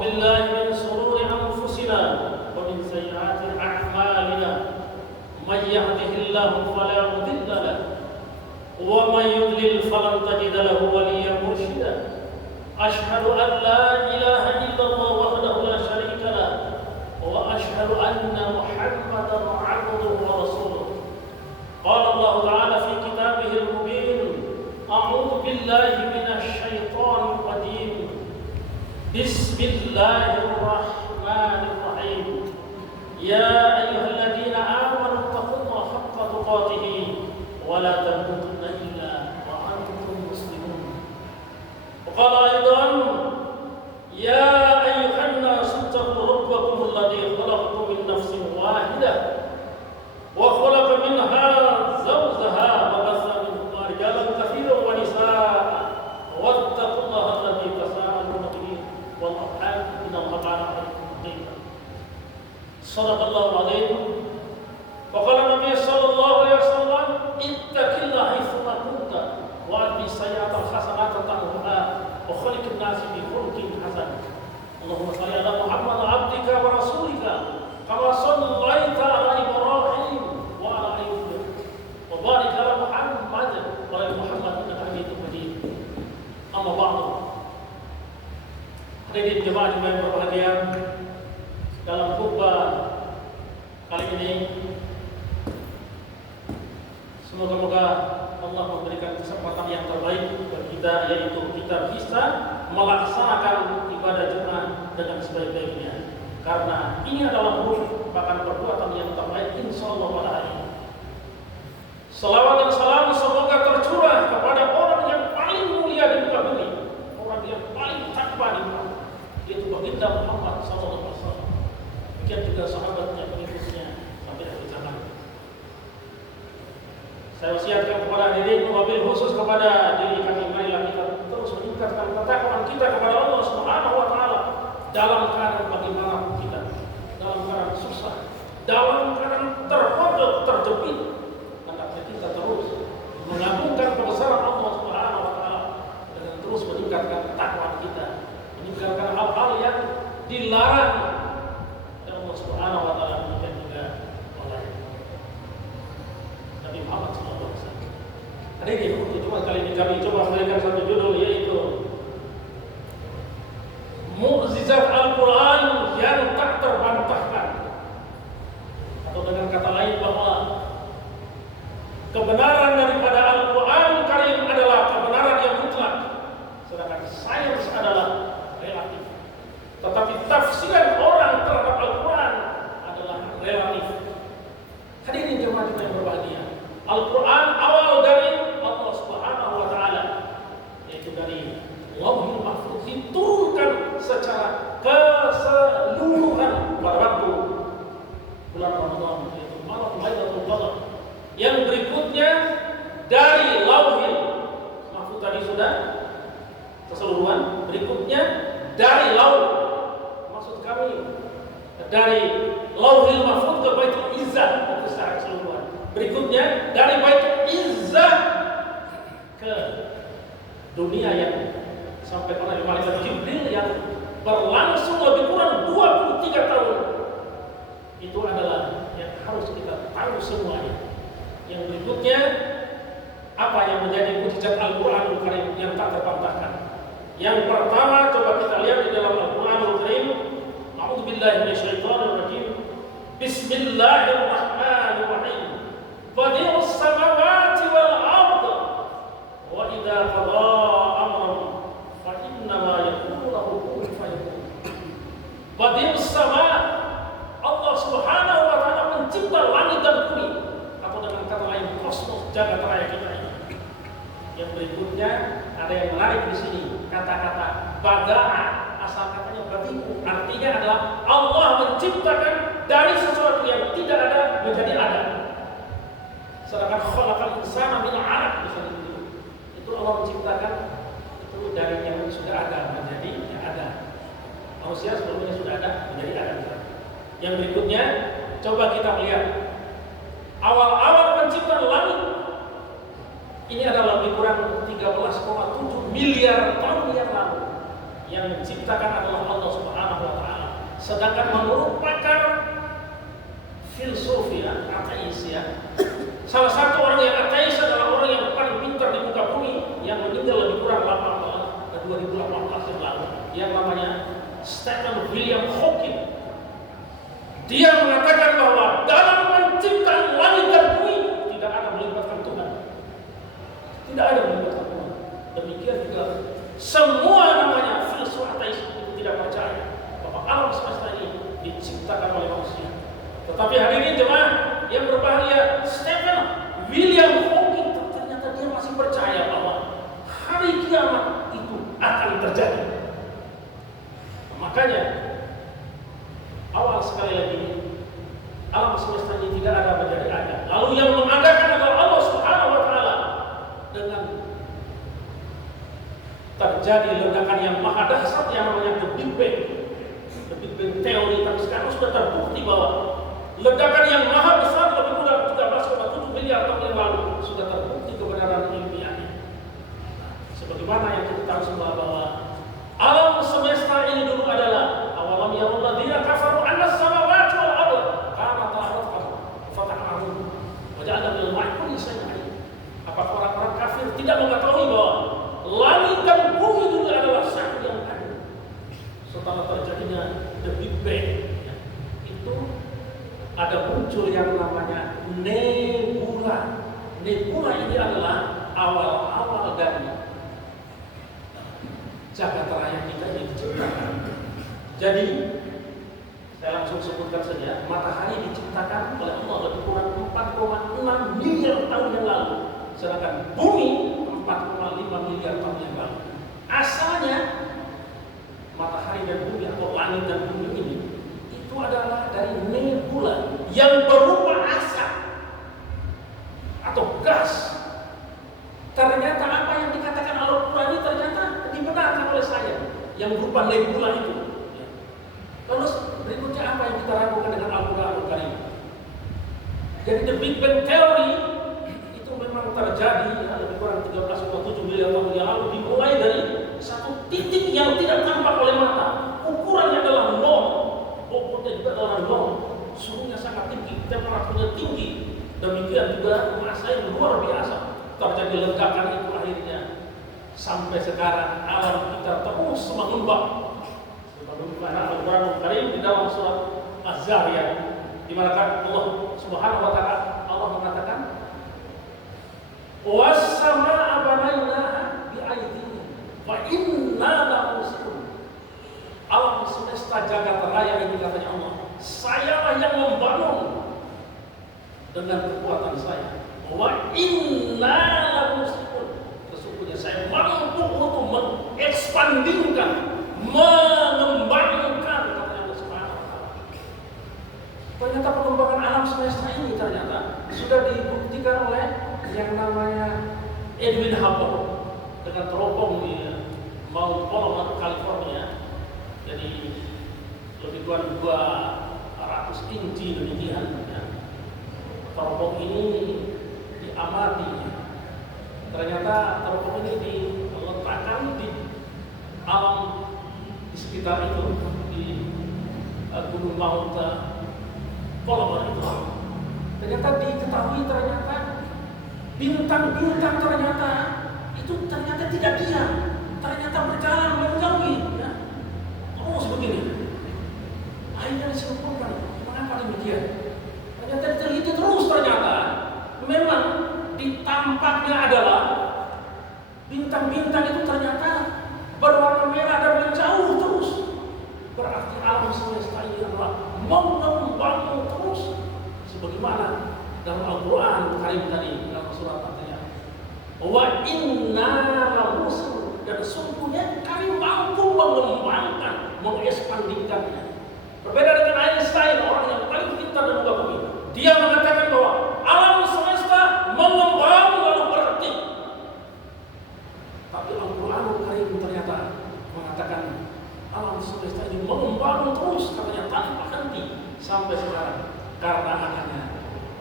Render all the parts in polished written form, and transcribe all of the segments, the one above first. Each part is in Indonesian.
بالله من شرور أنفسنا ومن سيئات أعمالنا من يهده الله فلا مضل له ومن يضلل فلن تجد له وليا مرشدا أشهد أن لا إله إلا الله وحده لا شريك له وأشهد أن محمدا عبده ورسوله قال الله تعالى في كتابه المبين أعوذ بالله من الشيطان الرجيم بسم الله الرحمن الرحيم يا أيها الذين آمنوا اتقوا الله حق تقاته ولا تموتن إلا وأنتم مسلمون وقال أيضا يا أيها الناس اتقوا ربكم الذي خلقكم من نفس واحدة وخلق منها زوجها وبث منهما رجالا كثيرا ونساء واتقوا الله الذي تساءلون به والأرحام إن الله كان عليكم رقيبا صدق الله العظيم وقال النبي صلى الله عليه وسلم اتق الله حيثما كنت وأتبع السيئات الحسنات تمحها وخلق الناس بخلق حسن اللهم صل على محمد عبدك ورسولك كما صليت على إبراهيم وعلى آل إبراهيم وبارك على محمد وعلى آل محمد إنك حميد مجيد أما بعد hadirin jemaah yang berbahagia, dalam khutbah kali ini semoga Allah memberikan kesempatan yang terbaik bagi kita, yaitu kita bisa melaksanakan ibadah Jumat dengan sebaik-baiknya, karena ini adalah merupakan perbuatan yang terbaik insyaallah pada hari ini. Salawat dan salam semoga tercurah kepada orang yang paling mulia di muka bumi, orang yang paling takwa di muka, yaitu baginda Muhammad SAW. Demikian juga sahabatnya, pengikutnya sampai akhir zaman. Saya wasiatkan kepada diri, wabil khusus kepada diri kami, marilah kita terus meningkatkan ketakwaan kita kepada Allah Subhanahu wa taala dalam keadaan bagaimana kita, dalam keadaan susah, dalam keadaan terpojok, terjepit, hendaknya kita terus mengagungkan kebesaran Allah Subhanahu wa taala dengan terus meningkatkan ketakwaan kita, meninggalkan hal-hal yang dilarang oleh Allah Subhanahu wa taala, demikian juga oleh Nabi Muhammad SAW. Hari ini untuk Jumat kali ini kami coba memberikan satu judul, yaitu Mukjizat Al-Quran yang tak terbantahkan, atau dengan kata lain bahwa kebenaran daripada Al-Quran Karim adalah kebenaran yang mutlak, sedangkan sains adalah relatif. Tetapi tafsiran orang terhadap Al-Quran adalah relatif. Hadirin jemaah yang berbahagia, Al-Quran awal dari Allah Subhanahu wa taala, yaitu dari Lauhul Mahfuz, diturunkan secara keseluruhan pada waktu bulan Ramadan, yaitu malam Lailatul Qadar. Yang berikutnya dari Lauhul Mahfuz tadi sudah keseluruhan, berikutnya dari Lauh, maksud kami dari Lauhul Mahfuz ke Baitul Izzah itu secara keseluruhan. Berikutnya dari Baitul Izzah ke dunia yang sampai oleh malaikat Jibril yang berlangsung lebih kurang 23 tahun. Itu adalah yang harus kita tahu semuanya. Yang berikutnya, apa yang menjadi mukjizat Al-Quranul Karim yang tak terbantahkan? Yang pertama, coba kita lihat di dalam Al-Quranul Karim. A'udzubillahi minasyaitonir rajim. Bismillahirrahmanirrahim. Badi'us samawati wal ardh wa idza qada amran fa innama yaqulu lahu kun fayakun. Badi'us sama, Allah Subhanahu wa taala mencipta langit dan bumi, atau dengan kata lain kosmos jagat raya kita ini. Yang berikutnya ada yang menarik di sini, kata-kata bada'a, asal katanya badi'u, artinya adalah Allah menciptakan dari sesuatu yang tidak ada menjadi ada. Sedangkan khalaqal insana min 'alaq, itu Allah menciptakan itu dari yang sudah ada menjadi yang ada. Manusia sebelumnya sudah ada menjadi ada. Yang berikutnya coba kita lihat awal-awal penciptaan langit ini adalah lebih kurang 13,7 miliar tahun yang lalu. Yang menciptakan adalah Allah Subhanahu Sedangkan menurut pakar filsuf ateis salah satu orang yang ateis adalah orang yang paling pintar di muka bumi yang meninggal lebih kurang 2018 yang lalu, yang namanya Stephen William Hawking. Dia mengatakan bahwa dalam penciptaan langit dan bumi tidak ada melibatkan Tuhan. Tidak ada melibatkan Tuhan. Demikian juga semua namanya filsuf ateis itu tidak percaya bahwa alam semesta ini diciptakan oleh manusia. Tetapi hadirin jemaah yang berbahagia, Stephen William Hawking ternyata dia masih percaya bahwa hari kiamat itu akan terjadi. Makanya awal sekali lagi alam semesta ini tidak ada menjadi ada. Lalu yang mengadakan adalah Allah Subhanahu wa taala dengan terjadi ledakan yang maha dahsyat yang namanya The Big Bang. The Big Bang teori, tapi sekarang sudah terbukti bahwa ledakan yang maha besar lebih kurang 13,7 miliar tahun yang lalu sudah terbukti kebenaran ilmiahnya. Sebagaimana yang kita tahu semua bahwa alam semesta ini dulu adalah awalam yarul ladzina kafaru anna as-samawati wal ardh kanata ratqan fatahnahu wa ja'alna minal ma'i kulli shay'in hayy. Apakah orang-orang kafir tidak mengetahui bahwa langit dan bumi dulu adalah satu yang ada? Setelah terjadinya The Big Bang, itu ada muncul yang namanya nebula. Nebula ini adalah awal-awal dari jagat raya kita yang diciptakan. Jadi saya langsung sebutkan saja, matahari diciptakan oleh Allah lebih kurang 4,6 miliar tahun yang lalu, sedangkan bumi 4,5 miliar tahun yang lalu. Asalnya matahari dan bumi atau langit dan bumi ini itu adalah dari nebula yang berupa asap atau gas. Ternyata apa yang dikatakan Al-Quran ini ternyata dibenarkan oleh saya yang berupa nebula itu. Lalu berikutnya apa yang kita ragukan dengan Al-Quran? Jadi The Big Bang Theory itu memang terjadi lebih kurang 13,7 miliar tahun yang lalu, dimulai dari satu titik yang tidak tampak oleh mata. Ukurannya adalah nol, bobotnya juga adalah nol, suhunya sangat tinggi, temperaturnya tinggi. Demikian juga massa yang luar biasa. Terjadi ledakan itu akhirnya sampai sekarang alam kita terus mengembang. Sebagaimana Al-Quran Karim di dalam surat Az-Zariyat, di mana Allah Subhanahu wa taala Allah mengatakan was-samaa'a banaynaha bi'aydin wa inna lamusiun. Alam semesta jagat raya ini katanya Allah, sayalah yang membangun dengan kekuatan saya. Wa inna lamusiun. Sesungguhnya saya mampu untuk mengekspandingkan, mengembangkan, kata Allah Subhanahu wa taala. Ternyata pengembangan alam semesta ini ternyata sudah dibuktikan oleh yang namanya Edwin Hubble dengan teropong di Mount Palomar, California. Jadi lebih kurang 200 inci demikian. Teropong ini diamati. Ternyata teropong ini diletakkan di alam di sekitar itu, di Gunung Mount Palomar itu. Ternyata diketahui ternyata bintang-bintang ternyata itu ternyata tidak diam, ternyata berjalan menjauhi. Terus begini. Akhirnya disimpulkan, mengapa demikian? Ternyata diteliti terus, ternyata memang ditampaknya adalah bintang-bintang itu ternyata berwarna merah dan menjauh terus. Berarti alam semesta ini adalah mengembang terus, sebagaimana dalam Al-Quran Karim tadi dalam surat Al-Fatihah. Wa inna lamusiun, dan sungguhnya kami mampu mengembangkan, mengekspandingkannya. Berbeda dengan Einstein, orang yang paling pintar di muka bumi. Dia mengatakan bahwa alam semesta mengembang lalu berhenti. Tapi Al-Quran Karim ternyata mengatakan alam semesta ini mengembang terus, katanya tanpa henti sampai sekarang, karena adanya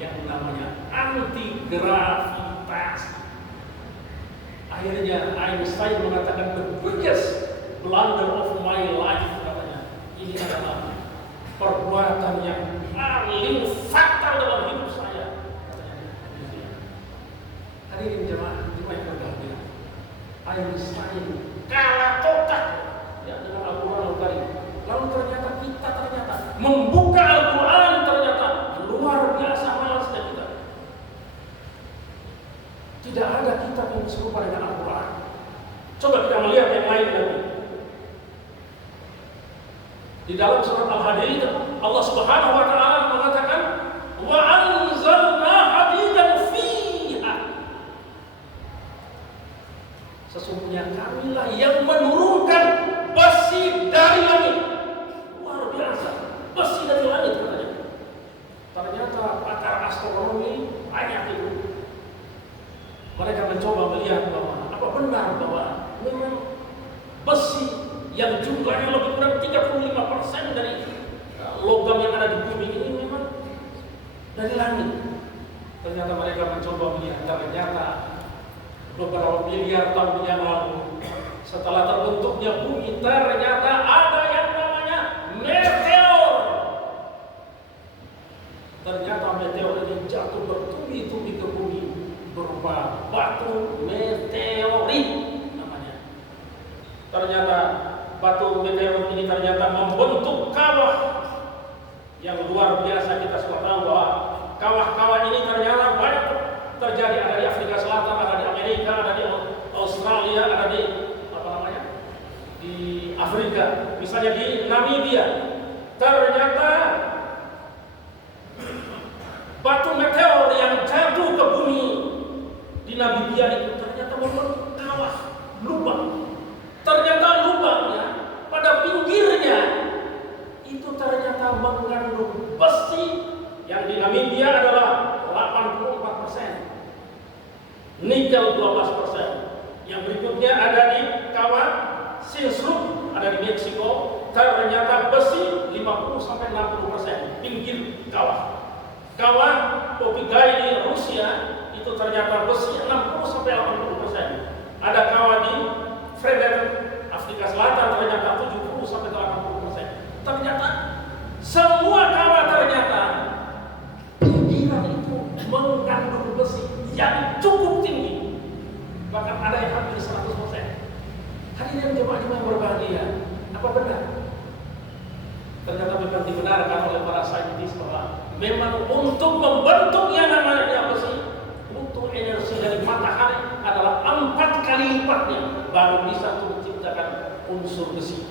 yang namanya anti gravitasi. Akhirnya Einstein mengatakan the biggest blunder of my life, katanya ini adalah membuka Al-Quran ternyata luar biasa malasnya kita. Tidak ada kitab yang serupa dengan Al-Quran. Coba kita melihat yang lain lagi. Di dalam surat Al-Hadid Allah Subhanahu wa taala mengatakan wa anzalna hadidan fiha. Sesungguhnya kamilah yang menurunkan besi dari langit. Luar biasa. Besi dari langit katanya. Ternyata pakar astronomi banyak itu. Mereka mencoba melihat bahwa apa benar bahwa memang besi yang jumlahnya lebih kurang 35% dari logam yang ada di bumi ini memang dari langit. Ternyata mereka mencoba melihat, ternyata beberapa miliar tahun yang lalu setelah terbentuknya bumi ternyata ada yang namanya meteor. Ternyata meteor ini jatuh bertubi-tubi ke bumi berupa batu meteorit namanya. Ternyata batu meteorit ini ternyata membentuk kawah yang luar biasa. Kita semua tahu bahwa kawah-kawah ini ternyata banyak terjadi, ada di Afrika Selatan, ada di Amerika, ada di Australia, ada di di Afrika, misalnya di Namibia. Ternyata batu meteor yang jatuh ke bumi di Namibia itu ternyata membentuk kawah, lubang. Ternyata lubangnya pada pinggirnya itu ternyata mengandung besi yang di Namibia adalah 84%, nikel 12%. Yang berikutnya ada di kawah Sinsluk, ada di Meksiko, ternyata besi 50-60% pinggir kawah. Kawah Popigai di Rusia itu ternyata besi 60-80%. Ada kawah di Frederik Afrika Selatan ternyata 70-80%. Ternyata semua kawah ternyata pinggiran itu mengandung besi yang cukup tinggi, bahkan ada yang hampir 100%. Hadirin jemaah yang berbahagia, apa benar? Ternyata memang dibenarkan oleh para saintis bahwa memang untuk membentuk yang namanya besi, untuk energi dari matahari adalah 4 kali lipatnya baru bisa menciptakan unsur besi.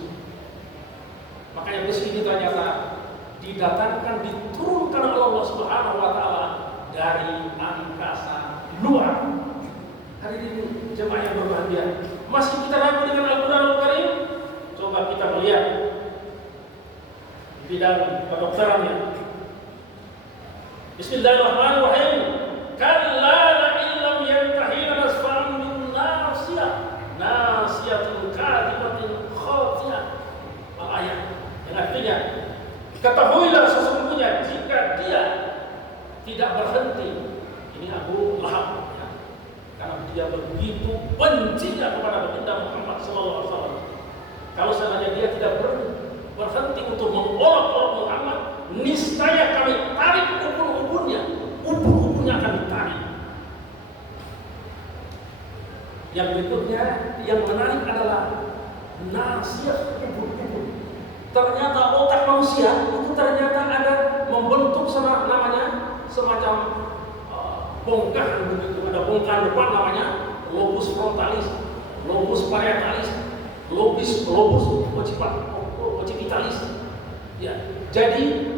Makanya besi ini ternyata didatangkan, diturunkan oleh Allah Subhanahu wa taala dari angkasa luar. Hadirin jemaah yang berbahagia, masih kita ragu dengan Al-Quranul Karim? Coba kita melihat bidang kedokterannya. Bismillahirrahmanirrahim. Kalla la illam yantahi lanasfa'an bin nasiyah, nasiyatin kadibatin khati'ah. Ayat yang artinya, ketahuilah sesungguhnya jika dia tidak berhenti, ini Abu Lahab, ya, karena dia begitu bencinya kepada baginda Muhammad SAW. Kalau seandainya dia tidak berhenti untuk mengolok-olok Muhammad, niscaya kami tarik ubun-ubunnya, ubun-ubunnya kami tarik. Yang berikutnya yang menarik adalah nasiyah, ubun-ubun. Ternyata otak manusia itu ternyata ada membentuk namanya semacam bongkahan begitu. Ada bongkahan depan namanya lobus frontalis, lobus parietalis, lobus occipitalis. Ya, jadi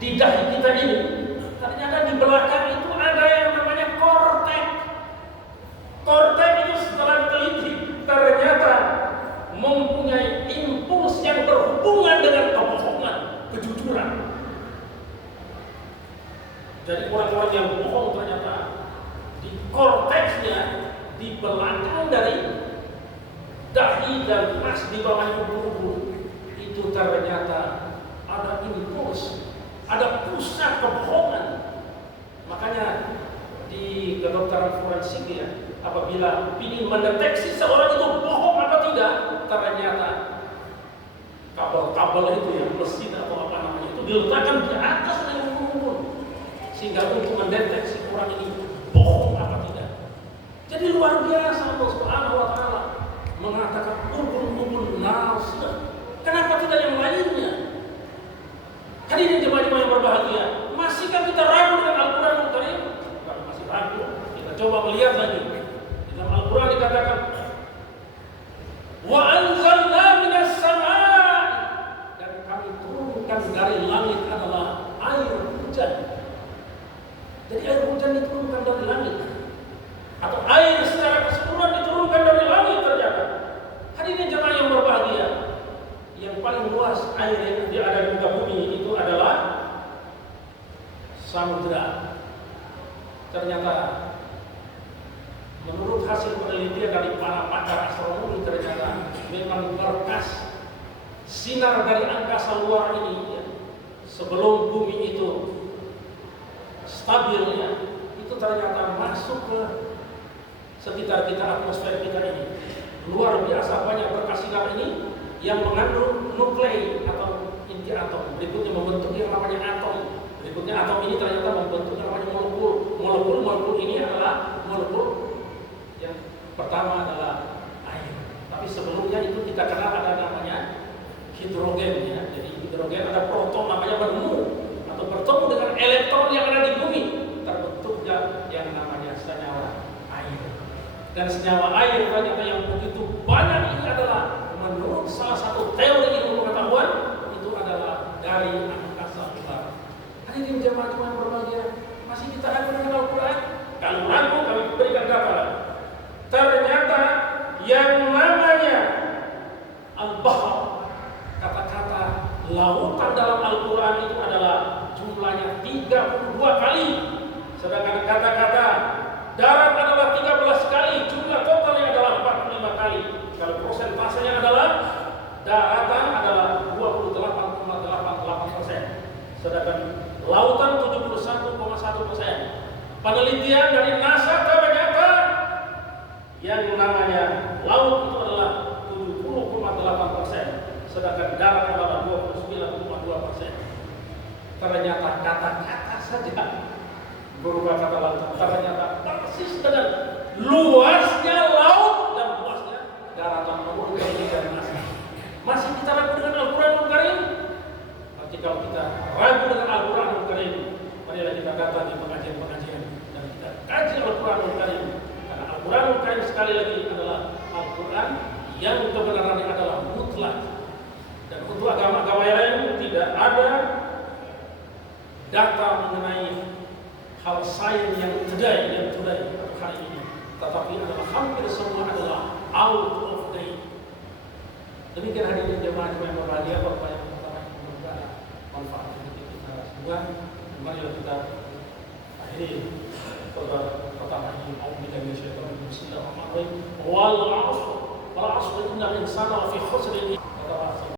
di dahi kita ini ternyata di belakang itu ada yang namanya kortek. Kortek itu setelah diteliti ternyata mempunyai impuls yang berhubungan dengan kebohongan, kejujuran. Jadi orang-orang yang bohong ternyata di korteksnya, di belakang dari dahi dan nas di bawah ubun-ubun itu ternyata ada impuls, ada pusat kebohongan. Makanya di kedokteran forensik ya, apabila ingin mendeteksi seorang itu bohong atau tidak, ternyata kabel-kabel itu yang mesin atau apa namanya itu diletakkan di atas dari ubun-ubun, sehingga untuk mendeteksi orang ini bohong apa tidak. Jadi luar biasa Allah Subhanahu wa taala mengatakan ubun-ubun nasiyah. Kenapa tidak yang lainnya? Hadirin jemaah-jemaah yang berbahagia, masihkah kita ragu dengan Al-Quranul Karim? Kalau masih ragu, kita coba melihat lagi. Di dalam Al-Quran dikatakan, wa anzalna minas samaa'i, dan kami turunkan dari langit adalah air hujan. Jadi air hujan diturunkan dari langit, atau air secara keseluruhan diturunkan dari langit ternyata. Hadirin jemaah yang berbahagia, yang paling luas air yang ada di muka bumi itu adalah samudra. Ternyata menurut hasil penelitian dari para pakar astronomi, ternyata memang berkas sinar dari angkasa luar ini ya, sebelum bumi itu stabilnya, itu ternyata masuk ke sekitar kita, atmosfer kita ini. Luar biasa banyak berkas sinar ini yang mengandung nuklei atau inti atom. Berikutnya membentuk yang namanya atom. Berikutnya atom ini ternyata membentuk yang namanya molekul. Molekul ini adalah molekul yang pertama adalah air. Tapi sebelumnya itu kita kenal ada namanya hidrogen ya. Jadi hidrogen ada proton namanya bertemu atau bertemu dengan elektron yang ada di bumi, terbentuknya yang namanya senyawa air. Dan senyawa air ternyata yang begitu banyak ini adalah menurut salah satu teori ilmu pengetahuan itu adalah dari angkasa luar. Hadirin jemaah-jemaah berbahagia, masih kita ragu dengan Al-Quran? Kalau ragu, kami berikan data. Ternyata yang namanya Al-Bahr, kata-kata lautan dalam Al-Quran itu adalah jumlahnya 32 kali. Sedangkan kata-kata darat adalah 13 kali, jumlah totalnya adalah 45 kali. Kalau persentasenya adalah daratan adalah 28,88%, sedangkan lautan 71,1%. Penelitian dari NASA ternyata yang namanya laut itu adalah 70,8%, sedangkan darat adalah 29,2%. Ternyata kata-kata saja berupa kata laut ternyata persis dengan luasnya laut dan luasnya daratan menurut dari NASA. Masih kita ragu dengan Al-Quranul Karim? Nanti kalau kita ragu dengan Al-Quranul Karim, marilah kita datang di pengajian-pengajian dan kita kaji Al-Quranul Karim. Karena Al-Quranul Karim sekali lagi adalah Al-Quran yang kebenarannya adalah mutlak. Dan untuk agama-agama yang lain tidak ada data mengenai hal sains yang today atau hari ini, tetapi adalah hampir semua adalah out of date. Demikian hadirin jemaah yang berbahagia, Bapak yang pertama yang berbahagia, manfaat untuk kita semua. Marilah kita akhiri pertama ini. Bismillahirrahmanirrahim. Wal 'ashr innal insana lafi khusr.